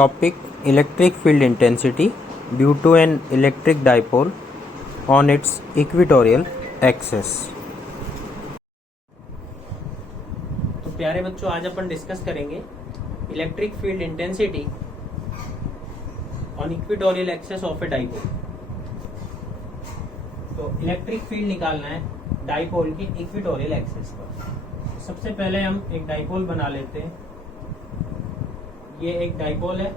Topic: electric field intensity due to an electric dipole on its equatorial axis। तो प्यारे बच्चों, आज अपन discuss करेंगे electric field intensity on equatorial axis of a dipole. तो electric field निकालना है dipole के इक्वेटोरियल एक्सिस पर। सबसे पहले हम एक डाइपोल बना लेते हैं। ये एक डाइपोल है।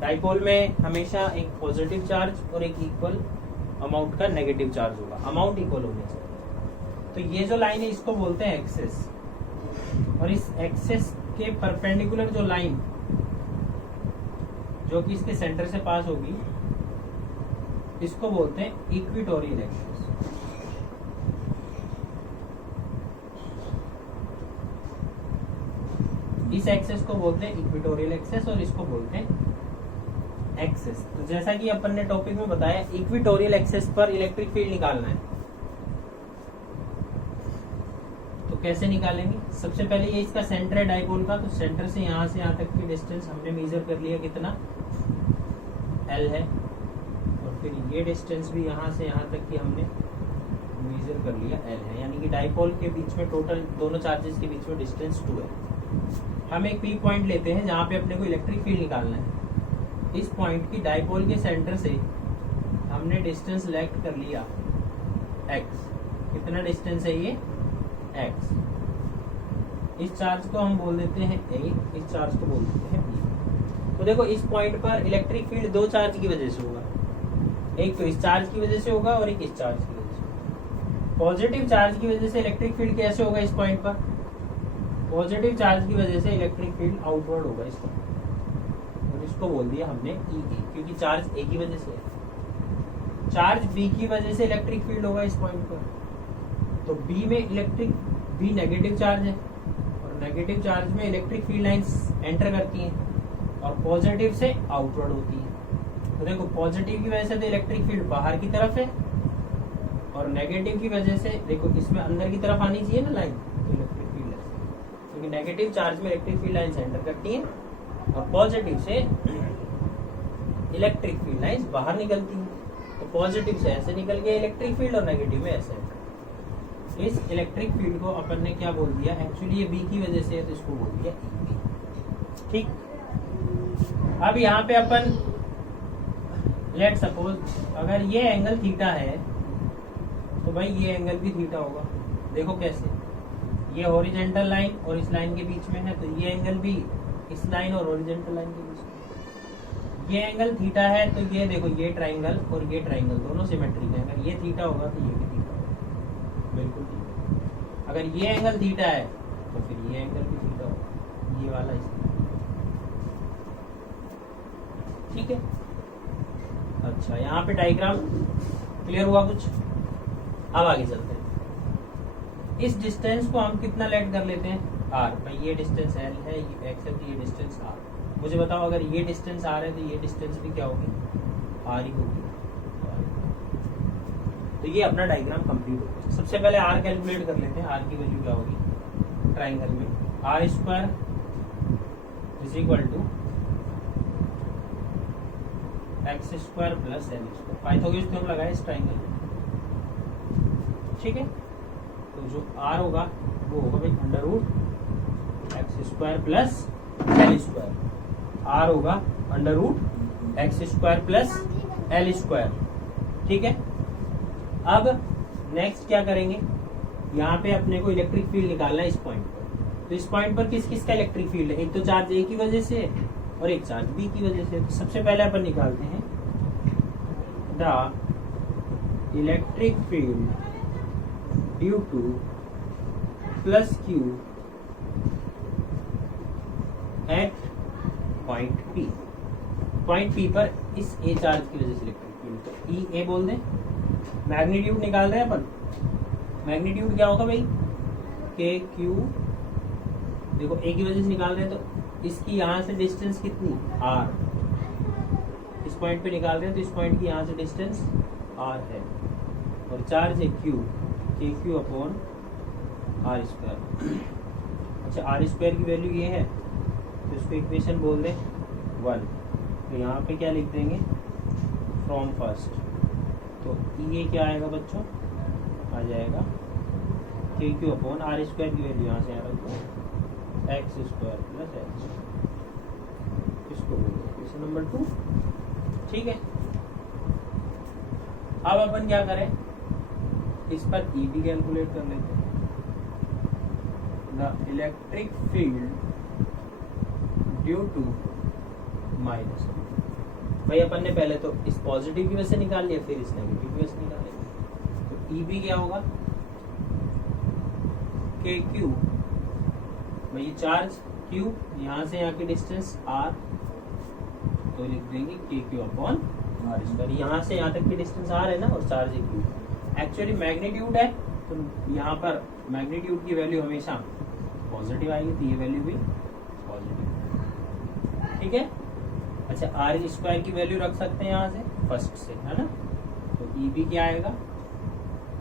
डाइपोल में हमेशा एक पॉजिटिव चार्ज और एक इक्वल अमाउंट का नेगेटिव चार्ज होगा, अमाउंट इक्वल होने चाहिए। तो ये जो लाइन है इसको बोलते हैं एक्सिस, और इस एक्सिस के परपेंडिकुलर जो लाइन जो कि इसके सेंटर से पास होगी इसको बोलते हैं इक्वेटोरियल एक्सिस। इस एक्सिस को बोलते हैं इक्वेटोरियल एक्सिस और इसको बोलते हैं एक्सिस। तो जैसा कि अपन ने टॉपिक में बताया, इक्वेटोरियल एक्सिस पर इलेक्ट्रिक फील्ड निकालना है। तो कैसे निकालेंगे? सबसे पहले ये इसका सेंटर है डाइपोल का, तो सेंटर से यहां तक की डिस्टेंस हमने मेजर कर लिया, कितना L है। और फिर ये डिस्टेंस भी यहां से यहां तक की हमने मेजर कर लिया, L है। यानी कि डाइपोल के बीच में टोटल दोनों चार्जेस के बीच में डिस्टेंस 2 है। हम एक पी पॉइंट लेते हैं जहां पे अपने को इलेक्ट्रिक फील्ड निकालना है। इस पॉइंट की डाइपोल के सेंटर से हमने डिस्टेंस लेफ्ट कर लिया x। कितना डिस्टेंस है ये? x। इस चार्ज को हम बोल देते हैं A, इस चार्ज को बोल देते हैं B। तो देखो, इस पॉइंट पर इलेक्ट्रिक फील्ड दो चार्ज की वजह से होगा। एक तो इस चार्ज की वजह से होगा और एक इस चार्ज की वजह से। पॉजिटिव चार्ज की वजह से इलेक्ट्रिक फील्ड कैसे होगा इस पॉइंट पर? पॉजिटिव चार्ज की वजह से इलेक्ट्रिक फील्ड आउटवर्ड होगा इसको, और इसको बोल दिया हमने E, क्योंकि चार्ज A की वजह से है। चार्ज B की वजह से इलेक्ट्रिक फील्ड होगा इस पॉइंट पर। तो B में B नेगेटिव चार्ज है, और नेगेटिव चार्ज में इलेक्ट्रिक फील्ड लाइंस एंटर करती हैं और पॉजिटिव से आउटवर्ड होती है। तो देखो, पॉजिटिव की वजह से तो इलेक्ट्रिक फील्ड बाहर की तरफ है, और नेगेटिव की वजह से देखो इसमें अंदर की तरफ आनी चाहिए ना लाइन, तो इलेक्ट्रिक फील्ड है, क्योंकि नेगेटिव चार्ज में इलेक्ट्रिक फील्ड लाइंस एंटर करती हैं और पॉजिटिव से इलेक्ट्रिक फील्ड लाइंस बाहर निकलती हैं। तो पॉजिटिव से ऐसे निकल गया इलेक्ट्रिक फील्ड और नेगेटिव में ऐसे। इस इलेक्ट्रिक फील्ड को अपन ने क्या बोल दिया? एक्चुअली ये B की वजह से है, तो इसको बोल दिया EB। ठीक। अब यहाँ पे अपन लेट सपोज अगर ये एंगल थीटा है तो भाई ये एंगल भी थीटा होगा। देखो कैसे, ये हॉरिजॉन्टल लाइन और इस लाइन के बीच में है, तो ये एंगल भी इस लाइन और हॉरिजॉन्टल लाइन के बीच में। ये एंगल थीटा है, तो ये देखो, ये ट्राइंगल और ये ट्राइंगल दोनों सिमेट्रिक है। अगर ये थीटा होगा तो ये भी थीटा होगा, बिल्कुल ठीक। अगर ये एंगल थीटा है तो फिर ये एंगल भी थीटा होगा, ये वाला इसका। ठीक है। अच्छा, यहाँ पे डायग्राम क्लियर हुआ कुछ? अब आगे चलते हैं। इस डिस्टेंस को हम कितना लेट कर लेते हैं? R। भाई ये डिस्टेंस L है, ये x है, तो ये डिस्टेंस R। मुझे बताओ, अगर ये डिस्टेंस R है तो ये डिस्टेंस भी क्या होगी? R ही होगी। तो ये अपना डायग्राम कंप्लीट हो गया। सबसे पहले R कैलकुलेट कर लेते हैं। R की वैल्यू क्या होगी ट्राइंगल में? R square is equal to x square plus L square. Pythagoras theorem लगाए इस ट्राइंगल में। ठीक है। तो जो R होगा वो होगा भाई under root x square plus L square. R होगा under root x square plus L square. ठीक है। अब नेक्स्ट क्या करेंगे? यहाँ पे अपने को इलेक्ट्रिक फील्ड निकालना है इस पॉइंट पर। तो इस पॉइंट पर किस किस का इलेक्ट्रिक फील्ड है? एक तो चार्ज A की वजह से और एक चार्ज B की वजह से। तो सबसे पहले अपन निकालते हैं the electric field due to plus Q at point P। Point P पर इस A चार्ज की वजह से इलेक्ट्रिक फील्ड, तो E A बोल दें। मैग्नीट्यूड निकाल रहे हैं अपन। मैग्नीट्यूड क्या होगा भाई? के क्यू। देखो A की वजह से निकाल रहे हैं, तो इसकी यहाँ से डिस्टेंस कितनी? R। इस पॉइंट पे निकाल रहे हैं तो इस पॉइंट की यहाँ से डिस्टेंस R है, और चार्ज है Q, के क्यू अपॉन R स्क्वायर। अच्छा, R स्क्वायर की वैल्यू ये है तो इसको इक्वेशन बोल दें 1, तो यहाँ पे क्या लिख देंगे फ्रॉम फर्स्ट, तो ये क्या आएगा बच्चों, आ जाएगा के क्यू अपॉन आर स्क्वायर की वैल्यू यहाँ से यहाँ रख दो एक्स स्क्वायर प्लस एक्स, इसको बोलते क्वेश्चन नंबर 2। ठीक है, अब अपन क्या करें, इस पर ई बी कैलकुलेट कर लेते हैं। The electric field due to minus, भाई अपन ने पहले तो इस पॉजिटिव की वजह से निकाल लिया, फिर इस नेगेटिव की वजह से निकालेंगे। तो ई बी क्या होगा, के क्यू, भाई चार्ज क्यू, यहाँ से यहाँ की डिस्टेंस आर, तो लिख देंगे के क्यू अपॉन आर स्क्वायर, यहाँ से यहाँ तक की डिस्टेंस आर है ना, और चार्ज है क्यू। एक्चुअली मैग्नीट्यूड है, तो यहाँ पर मैग्नीट्यूड की वैल्यू हमेशा पॉजिटिव आएगी, तो ये वैल्यू भी पॉजिटिव। ठीक है, अच्छा आर स्क्वायर की वैल्यू रख सकते हैं यहाँ से फर्स्ट से, है ना, तो ई बी क्या आएगा,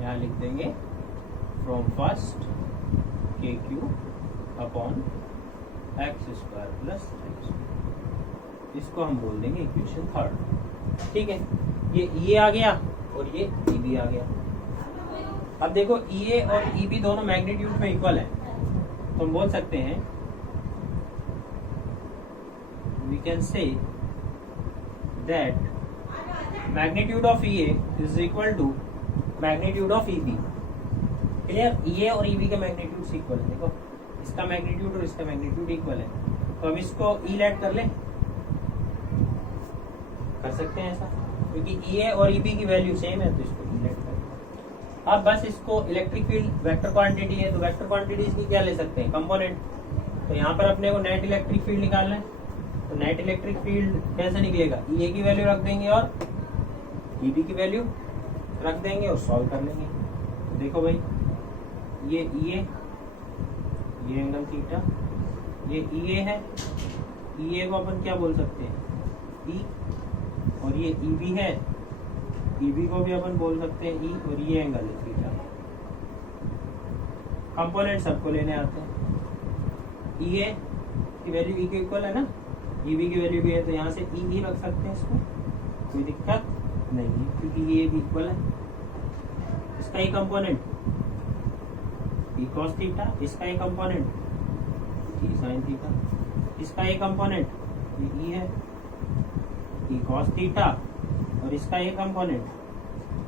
यहाँ लिख देंगे फ्रॉम फर्स्ट के Q upon x square plus x, इसको हम बोल देंगे इक्वेशन 3। ठीक है, ये आ गया और ये ई बी आ गया। अब देखो ई ए और ई बी दोनों मैग्नीट्यूड में इक्वल है, तो हम बोल सकते हैं we can say that magnitude of E A is equal to magnitude of E B. Clear, E A और ई बी का मैग्नीट्यूड इक्वल है। देखो इसका मैग्नीट्यूड और इसका मैग्नीट्यूड इक्वल है, तो अब इसको ई लेट कर ले, कर सकते हैं ऐसा, क्योंकि ई ए और ई बी की वैल्यू सेम है, तो इसको ई लेट कर। अब बस इसको इलेक्ट्रिक फील्ड वेक्टर क्वांटिटी है, तो वेक्टर क्वांटिटीज की क्या ले सकते हैं, कंपोनेंट। तो यहाँ पर अपने को नेट इलेक्ट्रिक फील्ड निकालना है, तो नेट इलेक्ट्रिक फील्ड कैसे निकलेगा, ई ए की वैल्यू रख देंगे और ई बी की वैल्यू रख देंगे और सॉल्व कर लेंगे। तो देखो भाई ये ई ए, ये एंगल थीटा, ये ई ए है, ई ए को अपन क्या बोल सकते हैं ई, और ये ई बी है, ई बी को भी अपन बोल सकते हैं ई, और ये एंगल है थीटा। कंपोनेंट सबको लेने आते हैं, ई ए की वैल्यू ई के इक्वल है ना, ई बी की वैल्यू भी है, तो यहाँ से ई भी रख सकते हैं, इसको कोई दिक्कत नहीं है, क्योंकि ये भी इक्वल है। इसका एक कंपोनेंट ई कॉस थीटा, इसका एक कंपोनेंट ई साइन थीटा, इसका एक कंपोनेंट ये ई है ई कॉस थीटा, और इसका एक कंपोनेंट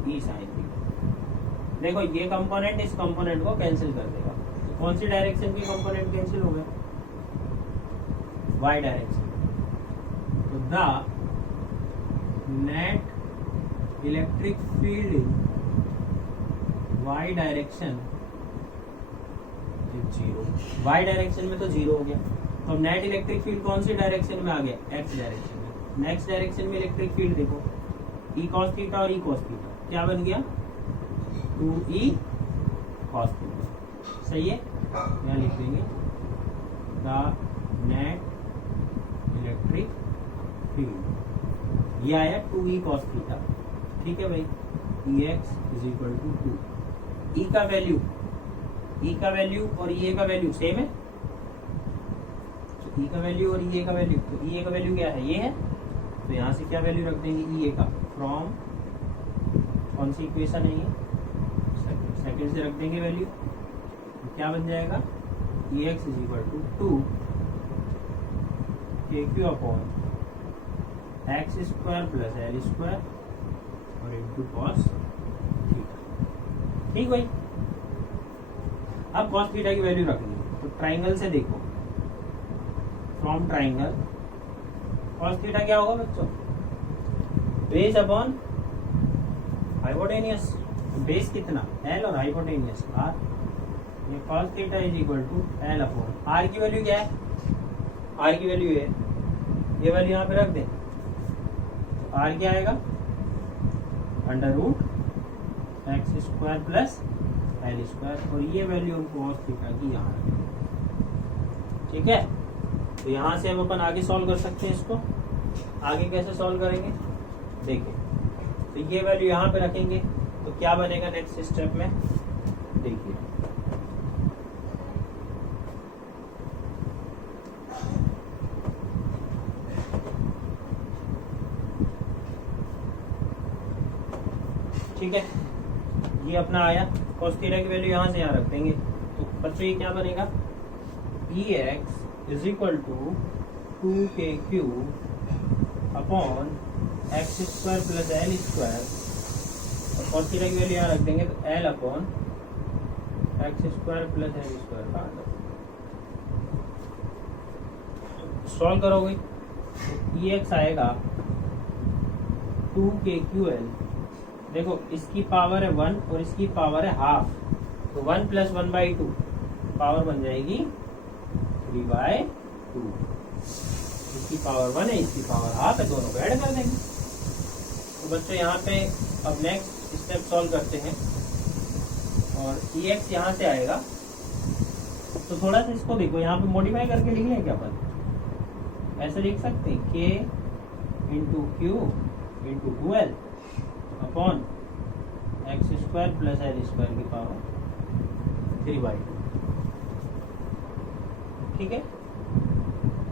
ई साइन थीटा। देखो ये कंपोनेंट इस कंपोनेंट को कैंसिल कर देगा, तो कौन सी डायरेक्शन की कंपोनेंट कैंसिल हो गए, वाई डायरेक्शन। तो the net electric field in Y direction zero, Y direction में तो जीरो हो गया, तो नेट इलेक्ट्रिक फील्ड कौन सी डायरेक्शन में आ गया, एक्स डायरेक्शन में। नेक्स्ट डायरेक्शन में इलेक्ट्रिक फील्ड देखो ई कॉस थीटा और ई कॉस थीटा क्या बन गया, 2e कॉस थीटा, सही है। यहाँ लिख देंगे द नेट इलेक्ट्रिक फील्ड, ये आया 2e कॉस थीटा। ठीक है भाई, Ex इज इक्वल टू 2, ई का वैल्यू और ई ए का वैल्यू सेम है, तो ई का वैल्यू और ई ए का वैल्यू, तो ई ए का वैल्यू क्या है, ये है, तो यहाँ से क्या वैल्यू रख देंगे ई ए का, फ्रॉम कौन सी इक्वेशन है ये, सेकंड से रख देंगे वैल्यू, तो क्या बन जाएगा Ex इज इक्वल टू 2 के Q upon x square plus L square और इंटू कॉस थीटा। ठीक भाई, अब कॉस थीटा की वैल्यू रख ली, तो ट्राइंगल से देखो, फ्रॉम ट्राइंगल कॉस थीटा क्या होगा बच्चों, बेस अपॉन हाइपोटेनियस, बेस कितना एल और हाइपोटेनियस आर, ये cos theta is equal to L upon R की वैल्यू क्या है, आर की वैल्यू है, ये वैल्यू यहाँ पे रख दें, तो आर क्या आएगा under root x square plus L square, और ये वैल्यू हम कॉस थीटा की यहाँ रखेंगे। ठीक है, तो यहाँ से हम अपन आगे सॉल्व कर सकते हैं इसको। आगे कैसे सॉल्व करेंगे देखिए, तो ये वैल्यू यहाँ पे रखेंगे, तो क्या बनेगा नेक्स्ट स्टेप में देखिए, ठीक है, ये अपना आया। cos थीटा की वैल्यू यहाँ से यहाँ रख देंगे, तो बच्चों ये क्या बनेगा, Ex is equal to 2kq upon x square plus L square, और cos थीटा की वैल्यू यहाँ रख देंगे, तो L upon x square plus L square का आंसर। सॉल्व करोगे तो Ex आएगा 2kql, देखो इसकी पावर है 1 और इसकी पावर है हाफ, तो 1 प्लस 1/2 पावर बन जाएगी 3/2। इसकी पावर 1 है, इसकी पावर हाफ है, दोनों को ऐड कर देंगे। तो बच्चों यहाँ पे अब नेक्स्ट स्टेप सॉल्व करते हैं, और Ex यहाँ से आएगा, तो थोड़ा सा इसको देखो यहाँ पे मॉडिफाई करके लिख लें क्या अपन, ऐसे लिख सकते हैं k into Q into 2l upon x square plus L square की पावर 3/2। ठीक है,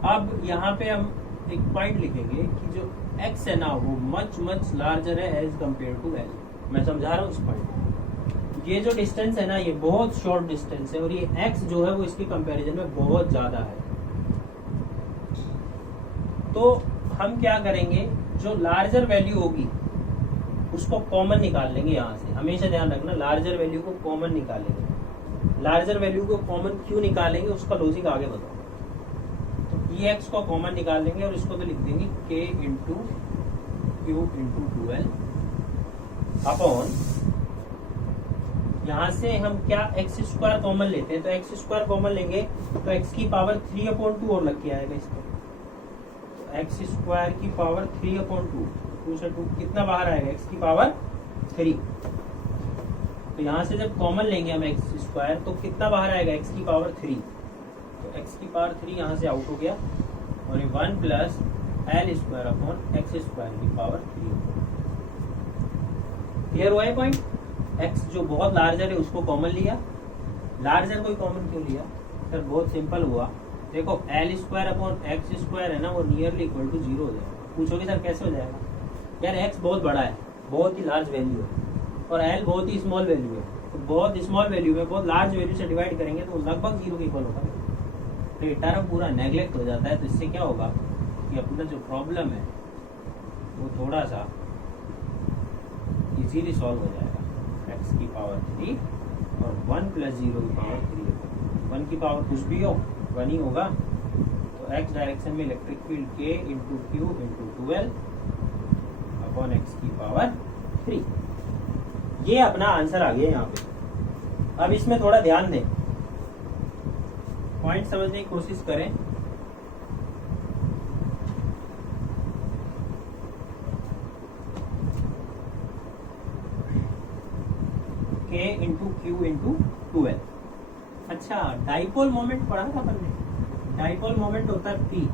अब यहाँ पे हम एक पॉइंट लिखेंगे कि जो x है ना वो मच लार्जर है एज कंपेयर टू l। मैं समझा रहा हूँ इस पॉइंट। ये जो डिस्टेंस है ना ये बहुत शॉर्ट डिस्टेंस है, और ये x जो है वो इसके कंपैरिजन में बहुत ज्यादा है। तो हम क्या करेंगे, जो लार्जर वैल्यू होगी उसको कॉमन निकाल लेंगे यहाँ से। हमेशा ध्यान रखना, लार्जर वैल्यू को कॉमन निकालेंगे। लार्जर वैल्यू को कॉमन क्यों निकालेंगे उसका लॉजिक आगे बताओ। तो Ex को कॉमन निकाल लेंगे और इसको तो लिख देंगे k into Q into 2l upon, यहाँ से हम क्या एक्स स्क्वायर कॉमन लेते हैं, तो एक्स स्क्वायर कॉमन लेंगे तो x की पावर 3/2 और लग के आएगा इसको। एक्स स्क्वायर की पावर 3/2, 2 से 2 कितना बाहर आएगा, x की पावर 3। तो यहाँ से जब कॉमन लेंगे हम एक्स स्क्वायर तो कितना बाहर आएगा, x की पावर 3। तो x की पावर 3 यहाँ से आउट हो गया, और ये 1 plus L square upon x square की पावर 3। क्लियर हुआ है पॉइंट। x जो बहुत लार्जर है उसको कॉमन लिया। लार्जर कोई कॉमन क्यों लिया सर, बहुत सिंपल हुआ। देखो L square upon x square है ना वो नियरली इक्वल टू 0 हो जाएगा। पूछोगे सर कैसे हो जाएगा, यार x बहुत बड़ा है, बहुत ही लार्ज वैल्यू है, और l बहुत ही स्मॉल वैल्यू है। तो बहुत स्मॉल वैल्यू में बहुत लार्ज वैल्यू से डिवाइड करेंगे तो लगभग 0 के इक्वल होगा। तो ये टर्म पूरा नेग्लेक्ट हो जाता है। तो इससे क्या होगा कि अपना जो प्रॉब्लम है वो थोड़ा सा इजीली सॉल्व हो जाएगा। x की पावर 3 और 1 प्लस 0 की पावर 3। 1 की पावर कुछ भी हो 1 ही होगा। तो x डायरेक्शन में electric field k into Q into 2l upon x की पावर 3। ये अपना आंसर आ गया यहाँ पे। अब इसमें थोड़ा ध्यान दें, पॉइंट समझने की कोशिश करें। k into Q into 2l। अच्छा, डाइपोल मोमेंट पढ़ा था अपन ने। डाइपोल मोमेंट होता है p।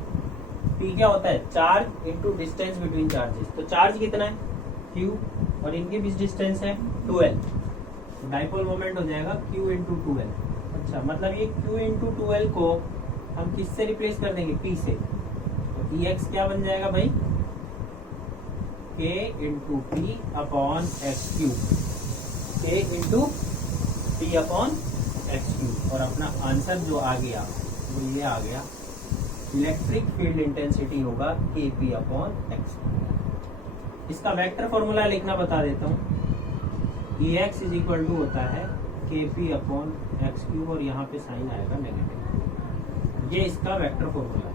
p क्या होता है, charge into distance between charges. तो चार्ज कितना है q और इनके बीच डिस्टेंस है 2l। तो डाइपोल मोमेंट हो जाएगा q इंटू 2l। अच्छा, मतलब ये q इंटू 2l को हम किससे रिप्लेस कर देंगे, p से। तो Ex क्या बन जाएगा भाई, k into P upon x cube. k into P upon x cube. और अपना आंसर जो आ गया वो ये आ गया, इलेक्ट्रिक फील्ड इंटेंसिटी होगा kp अपॉन एक्स। इसका वेक्टर फॉर्मूला लिखना बता देता हूँ। Ex इज इक्वल टू होता है kp अपॉन एक्स क्यूब, और यहाँ पे साइन आएगा नेगेटिव। ये इसका वेक्टर फॉर्मूला है।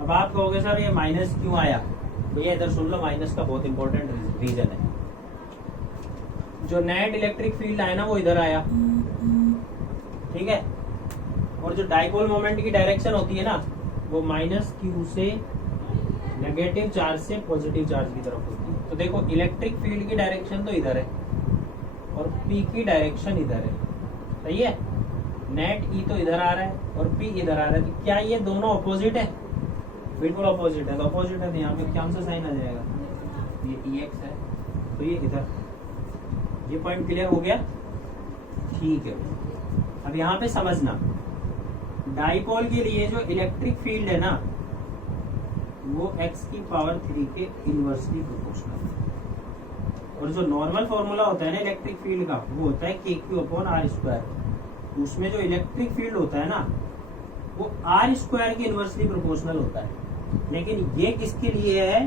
अब आप कहोगे सर ये माइनस क्यों आया, तो ये इधर सुन लो, माइनस का बहुत इंपॉर्टेंट रीजन है। जो नेट इलेक्ट्रिक फील्ड आया ना वो इधर आया, ठीक है। और जो डाइपोल मोमेंट की डायरेक्शन होती है ना वो माइनस क्यू से नेगेटिव चार्ज से पॉजिटिव चार्ज की तरफ होती है। तो देखो इलेक्ट्रिक फील्ड की डायरेक्शन तो इधर है और पी की डायरेक्शन इधर है, सही है। नेट ई तो इधर आ रहा है और पी इधर आ रहा है। तो क्या ये दोनों अपोजिट है, बिल्कुल अपोजिट है। तो अपोजिट है तो यहाँ पे क्या सा साइन आ जाएगा, ये Ex है तो ये इधर। ये पॉइंट क्लियर हो गया, ठीक है। अब यहाँ पे समझना, डाइपोल के लिए जो इलेक्ट्रिक फील्ड है ना वो x की पावर 3 के इनवर्सली प्रोपोर्शनल है। और जो नॉर्मल फॉर्मूला होता है ना इलेक्ट्रिक फील्ड का, वो होता है KQ/R²। उसमें जो इलेक्ट्रिक फील्ड होता है ना वो R² के इनवर्सली प्रोपोर्शनल होता है। लेकिन ये किसके लिए है?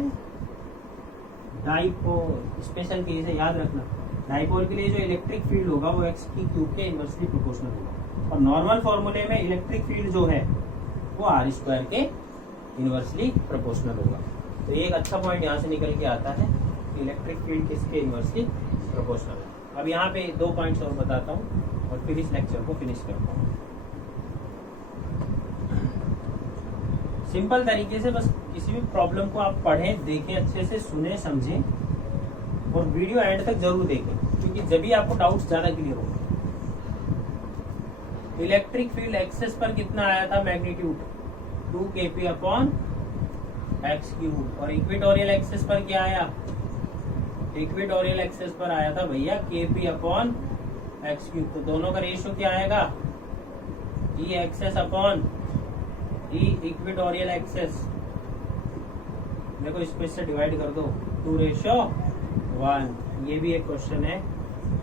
डाइपोल, स्पेशल केस है, याद रखना। डाइपोल के लिए जो इलेक्ट्रिक फील्ड होगा वो x³ के इनवर्सली प्रोपोर्शनल होगा, और नॉर्मल फॉर्मूले में इलेक्ट्रिक फील्ड जो है वो R² के इनवर्सली प्रोपोर्शनल होगा। तो ये एक अच्छा पॉइंट यहाँ से निकल के आता है कि इलेक्ट्रिक फील्ड किसके इनवर्सली प्रोपोर्शनल है। अब यहाँ पे 2 पॉइंट्स और बताता हूँ और फिर इस लेक्चर को फिनिश करता हूँ। सिंपल तरीके से बस किसी भी प्रॉब्लम को आप पढ़ें, देखें, अच्छे से सुने, समझें और वीडियो एंड तक जरूर देखें, क्योंकि जब भी आपको डाउट्स ज्यादा क्लियर होंगे। इलेक्ट्रिक फील्ड एक्सेस पर कितना आया था मैग्नीट्यूड? 2kp/x³। और इक्वेटोरियल एक्सेस पर क्या आया? इक्वेटोरियल एक्सेस पर आया था भैया kp/x³। तो दोनों का रेशियो क्या आएगा? E axis upon E equatorial axis. देखो इसको इससे डिवाइड कर दो, 2:1। ये भी एक क्वेश्चन है,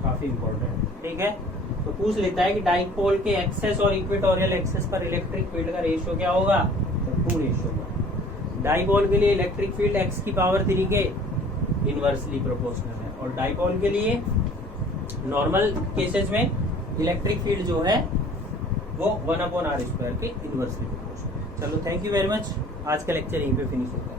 काफी इंपॉर्टेंट, ठीक है। तो पूछ लेता है कि डाइपोल के एक्सेस और इक्वेटोरियल एक्सेस पर इलेक्ट्रिक फील्ड का रेशियो क्या होगा? तो 2:1। डाइपोल के लिए इलेक्ट्रिक फील्ड x³ के इनवर्सली प्रोपोर्शनल है, और डाइपोल के लिए नॉर्मल केसेस में इलेक्ट्रिक फील्ड जो है वो 1/R² के इनवर्सली प्रोपोर्शनल। चलो, थैंक यू वेरी मच। आज का लेक्चर यहीं पे फिनिश होता है।